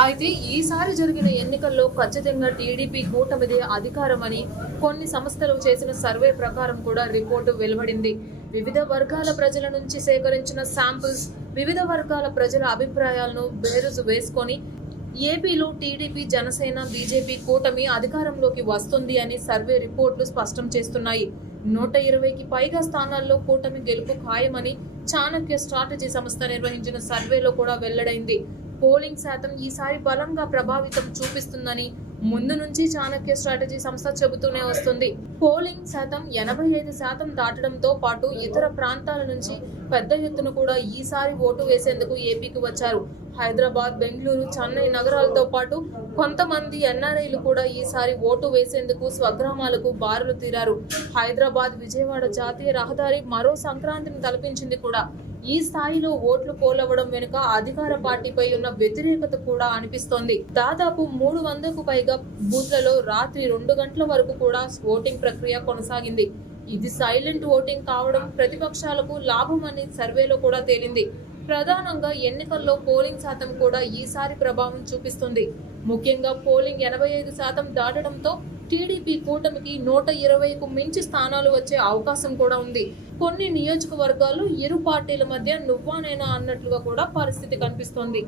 అయితే ఈసారి జరిగిన ఎన్నికల్లో ఖచ్చితంగా టీడీపీ కూటమిదే అధికారమని కొన్ని సంస్థలు చేసిన సర్వే ప్రకారం కూడా రిపోర్టు వెలువడింది. వివిధ వర్గాల ప్రజల నుంచి సేకరించిన శాంపిల్స్ వివిధ వర్గాల ప్రజల అభిప్రాయాలను బేరుజు వేసుకొని ఏపీలో టీడీపీ జనసేన బీజేపీ కూటమి అధికారంలోకి వస్తుంది అని సర్వే రిపోర్ట్లు స్పష్టం చేస్తున్నాయి. నూట ఇరవైకి పైగా స్థానాల్లో కూటమి గెలుపు ఖాయమని చాణక్య స్ట్రాటజీ సంస్థ నిర్వహించిన సర్వేలో కూడా వెల్లడైంది. పోలింగ్ శాతం ఈసారి బలంగా ప్రభావితం చూపిస్తుందని ముందు నుంచి చాణక్య స్ట్రాటజీ సంస్థ చెబుతూనే వస్తుంది. పోలింగ్ శాతం ఎనభై ఐదు శాతం దాటడంతో పాటు ఇతర ప్రాంతాల నుంచి పెద్ద ఎత్తున కూడా ఈసారి ఓటు వేసేందుకు ఏపీకి వచ్చారు. హైదరాబాద్ బెంగళూరు చెన్నై నగరాలతో పాటు కొంతమంది ఎన్ఆర్ఐలు కూడా ఈసారి ఓటు వేసేందుకు స్వగ్రామాలకు బారులు తీరారు. హైదరాబాద్ విజయవాడ జాతీయ రహదారి మరో సంక్రాంతిని తలపించింది కూడా ఈ స్థాయిలో ఓట్లు పోలవడం వెనుక అధికార పార్టీపై ఉన్న వ్యతిరేకత కూడా అనిపిస్తోంది. దాదాపు మూడు వందలకు పైగా బూత్లలో రాత్రి రెండు గంటల వరకు కూడా ఓటింగ్ ప్రక్రియ కొనసాగింది. ఇది సైలెంట్ ఓటింగ్ కావడం ప్రతిపక్షాలకు లాభం అని సర్వేలో కూడా తేలింది. ప్రధానంగా ఎన్నికల్లో పోలింగ్ శాతం కూడా ఈసారి ప్రభావం చూపిస్తుంది. ముఖ్యంగా పోలింగ్ ఎనభై ఐదు శాతం దాటడంతో టీడీపీ కూటమికి నూట ఇరవైకు మించి స్థానాలు వచ్చే అవకాశం కూడా ఉంది. కొన్ని నియోజకవర్గాలు ఇరు పార్టీల మధ్య నువ్వా నేనా అన్నట్లుగా కూడా పరిస్థితి కనిపిస్తోంది.